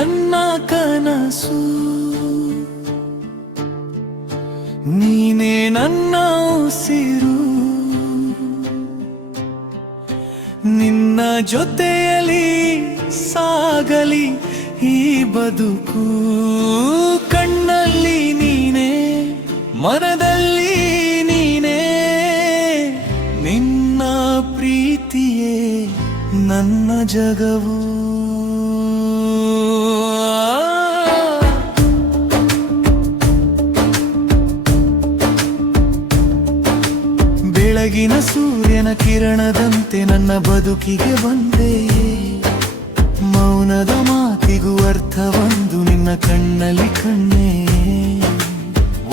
ನನ್ನ ಕನಸು, ನೀನೇ ನನ್ನ ಉಸಿರು, ನಿನ್ನ ಜೊತೆಯಲ್ಲಿ ಸಾಗಲಿ ಈ ಬದುಕು. ಕಣ್ಣಲ್ಲಿ ನೀನೇ, ಮನದಲ್ಲಿ ನೀನೇ, ನಿನ್ನ ಪ್ರೀತಿಯೇ ನನ್ನ ಜಗವು. ಬೆಳಗಿನ ಸೂರ್ಯನ ಕಿರಣದಂತೆ ನನ್ನ ಬದುಕಿಗೆ ಬಂದೆ, ಮೌನದ ಮಾತಿಗೂ ಅರ್ಥವೊಂದು ನಿನ್ನ ಕಣ್ಣಲ್ಲಿ ಕಣ್ಣೆ.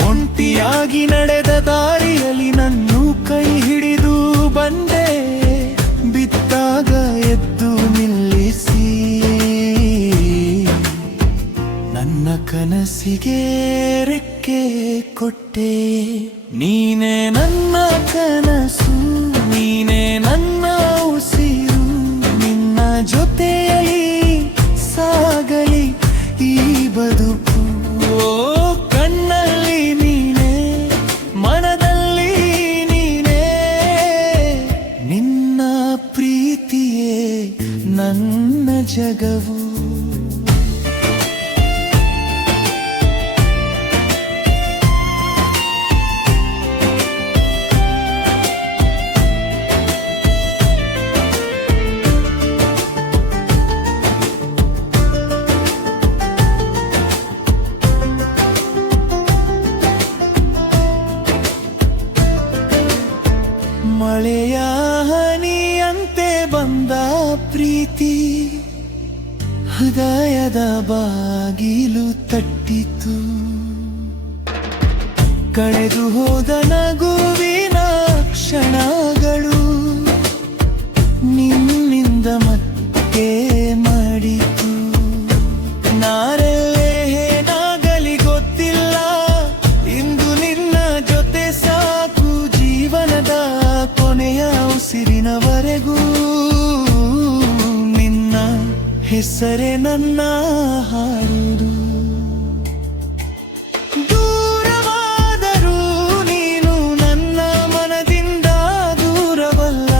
ಒಂಟಿಯಾಗಿ ನಡೆದ ದಾರಿಯಲ್ಲಿ ನನ್ನೂ ಕೈ ಹಿಡಿದು ಬಂದೆ, ಬಿದ್ದಾಗ ಎದ್ದು ನಿಲ್ಲಿಸಿ ನನ್ನ ಕನಸಿಗೆ ರೆಕ್ಕೆ ಕೊಟ್ಟೆ. ನೀನೇ ನನ್ನ ಕನಸು, ನೀನೇ ನನ್ನ ಉಸಿರು, ನಿನ್ನ ಜೊತೆಯಲ್ಲಿ ಸಾಗಲಿ ಈ ಬದುಕು. ಕಣ್ಣಲ್ಲಿ ನೀನೇ, ಮನದಲ್ಲಿ ನೀನೇ, ನಿನ್ನ ಪ್ರೀತಿಯೇ ನನ್ನ ಜಗವು. ಮಳೆಯ ಹನಿಯಂತೆ ಬಂದ ಪ್ರೀತಿ ಹೃದಯದ ಬಾಗಿಲು ತಟ್ಟಿತು. ಕಳೆದು ಹೋದ ನಗುವಿನ ಕ್ಷಣಗಳು ನಿನ್ನಿಂದ ಮತ್ತೆ ಮಾಡಿತು. ನಾರೆಲ್ಲೇ ಏನಾಗಲಿ ಗೊತ್ತಿಲ್ಲ, ಇಂದು ನಿನ್ನ ಜೊತೆ ಸಾಕು ಜೀವನದ ಕೊನೆಯ ಉಸಿರಿನವರೆಗೂ. ನಿನ್ನ ಹೆಸರೇ ನನ್ನ ಹಾಡುದು. ದೂರವಾದರೂ ನೀನು ನನ್ನ ಮನದಿಂದ ದೂರವಲ್ಲ,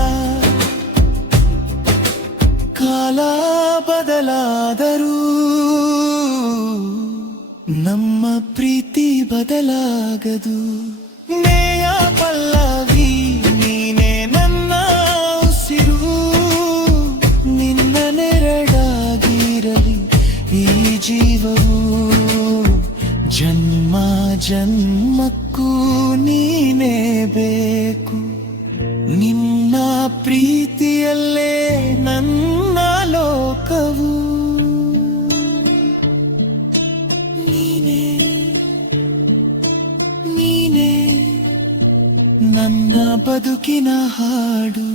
ಕಾಲ ಬದಲಾದರೂ ನಮ್ಮ ಪ್ರೀತಿ ಬದಲಾಗದು. ನೇಯ ಪಲ್ಲವಿ ನೀನೇ ನನ್ನ ಉಸಿರು, ನಿನ್ನ ನೆರಳಾಗಿರಲಿ ಈ ಜೀವವು. ಜನ್ಮ ಜನ್ಮಕ್ಕೂ ನೀನೇ ಬೇಕು, ನಿನ್ನ ಪ್ರೀತಿಯಲ್ಲೇ ನನ್ನ ಲೋಕವು. ನೀನೇ ನೀನೇ ನನ್ನ ಬದುಕಿನ ಹಾಡು.